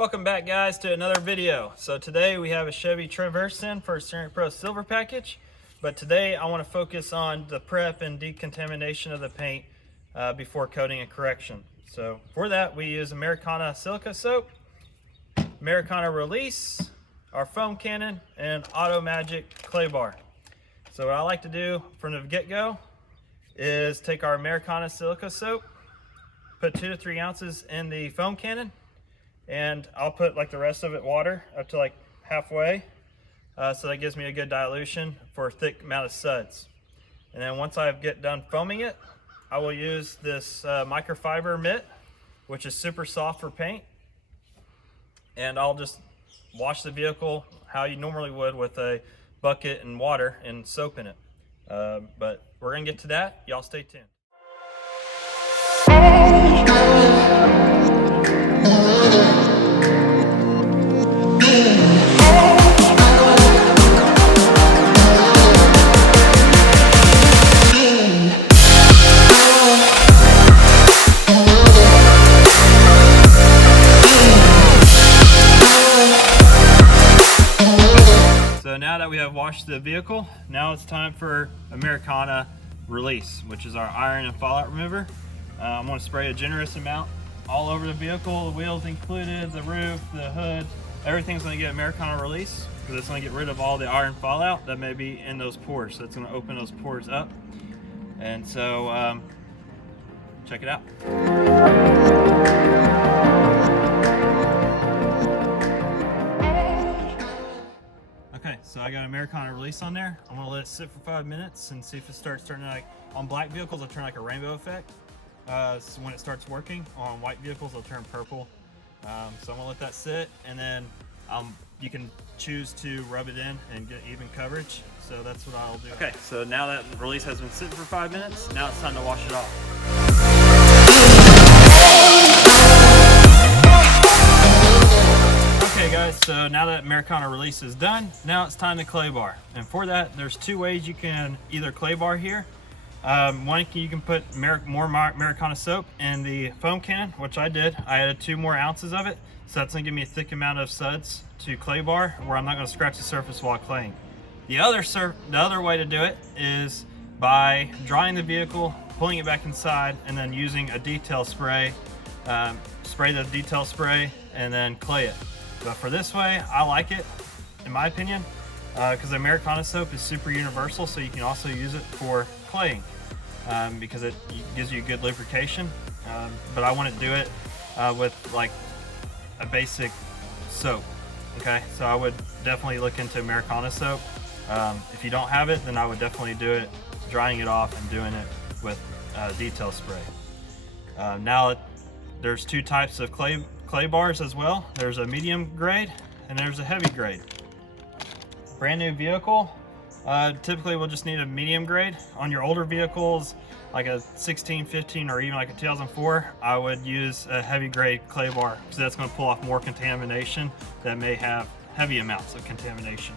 Welcome back, guys, to another video. So today we have a Chevy Traverse in for a Ceramic Pro Silver package, but today I want to focus on the prep and decontamination of the paint before coating and correction. So for that we use Americana silica soap, Americana release, our foam cannon, and Auto Magic clay bar. So what I like to do from the get-go is take our Americana silica soap, put 2 to 3 ounces in the foam cannon, and I'll put like the rest of it water up to like halfway, so that gives me a good dilution for a thick amount of suds. And then once I get done foaming it, I will use this microfiber mitt, which is super soft for paint, and I'll just wash the vehicle how you normally would with a bucket and water and soap in it. But we're gonna get to that. Y'all stay tuned. So now that we have washed the vehicle, now it's time for Americana release, which is our iron and fallout remover. I'm going to spray a generous amount all over the vehicle, the wheels included, the roof, the hood. Everything's going to get Americana release because it's going to get rid of all the iron fallout that may be in those pores. So it's going to open those pores up. And so check it out. Okay, so I got Americana release on there. I'm gonna let it sit for 5 minutes and see if it starts turning like, on black vehicles, it'll turn like a rainbow effect. So when it starts working, on white vehicles, it'll turn purple. So I'm gonna let that sit, and then you can choose to rub it in and get even coverage. So that's what I'll do. Okay, so now that release has been sitting for 5 minutes, now it's time to wash it off. Okay guys, so now that Americana release is done, now it's time to clay bar. And for that, there's 2 ways you can either clay bar here. One, you can put more Americana soap in the foam cannon, which I did. I added 2 more ounces of it, so that's gonna give me a thick amount of suds to clay bar where I'm not gonna scratch the surface while claying. The other way to do it is by drying the vehicle, pulling it back inside, and then using a detail spray. Spray the detail spray and then clay it. But for this way, I like it, in my opinion, because the Americana soap is super universal, so you can also use it for claying because it gives you good lubrication. But I want to do it with like a basic soap. Okay, so I would definitely look into Americana soap. If you don't have it, then I would definitely do it drying it off and doing it with detail spray. Now there's 2 types of clay bars as well. There's a medium grade and there's a heavy grade. Brand new vehicle, typically we'll just need a medium grade. On your older vehicles, like a 16, 15, or even like a 2004, I would use a heavy grade clay bar because that's going to pull off more contamination that may have heavy amounts of contamination.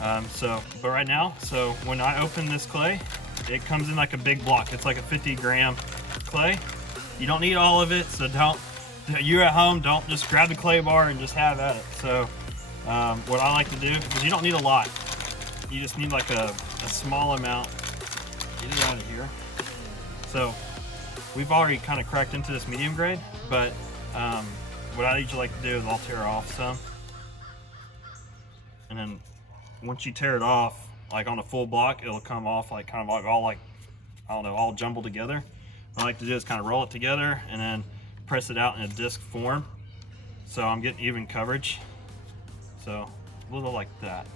But right now, so when I open this clay, it comes in like a big block. It's like a 50-gram clay. You don't need all of it, so you at home, don't just grab the clay bar and just have at it. So what I like to do, because you don't need a lot, you just need like a small amount. Get it out of here. So we've already kind of cracked into this medium grade, but what I usually like to do is I'll tear off some, and then once you tear it off, like on a full block, it'll come off like kind of like all like, I don't know, all jumbled together. What I like to do is kind of roll it together and then press it out in a disc form, so I'm getting even coverage. So a little like that.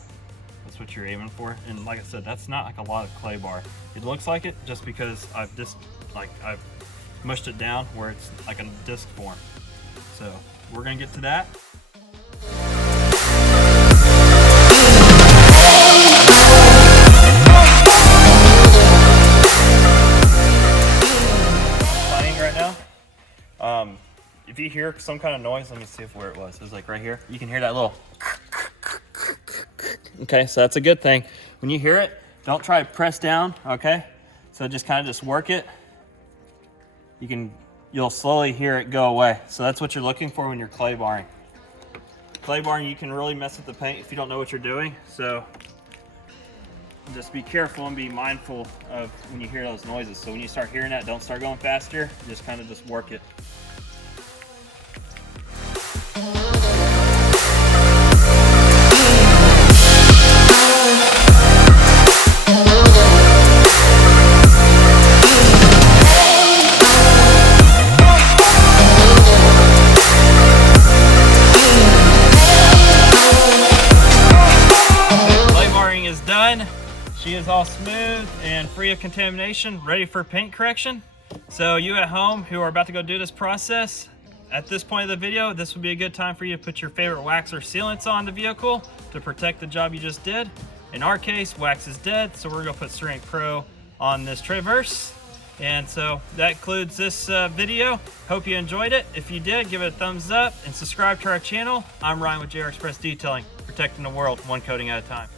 That's what you're aiming for. And like I said, that's not like a lot of clay bar. It looks like it just because I've mushed it down where it's like a disc form. So we're gonna get to that. If you hear some kind of noise, let me see where it was. It was like right here. You can hear that little. Okay, so that's a good thing. When you hear it, don't try to press down, okay? So just kind of just work it. You'll slowly hear it go away. So that's what you're looking for when you're clay barring. clay barring, you can really mess with the paint if you don't know what you're doing. So just be careful and be mindful of when you hear those noises. So when you start hearing that, don't start going faster. Just kind of just work it. Is done. She is all smooth and free of contamination, ready for paint correction. So you at home who are about to go do this process, at this point of the video, this would be a good time for you to put your favorite wax or sealants on the vehicle to protect the job you just did. In our case, wax is dead, so we're gonna put Ceramic Pro on this Traverse. And so that concludes this video. Hope you enjoyed it. If you did, give it a thumbs up and subscribe to our channel. I'm Ryan with JR Express Detailing, protecting the world one coating at a time.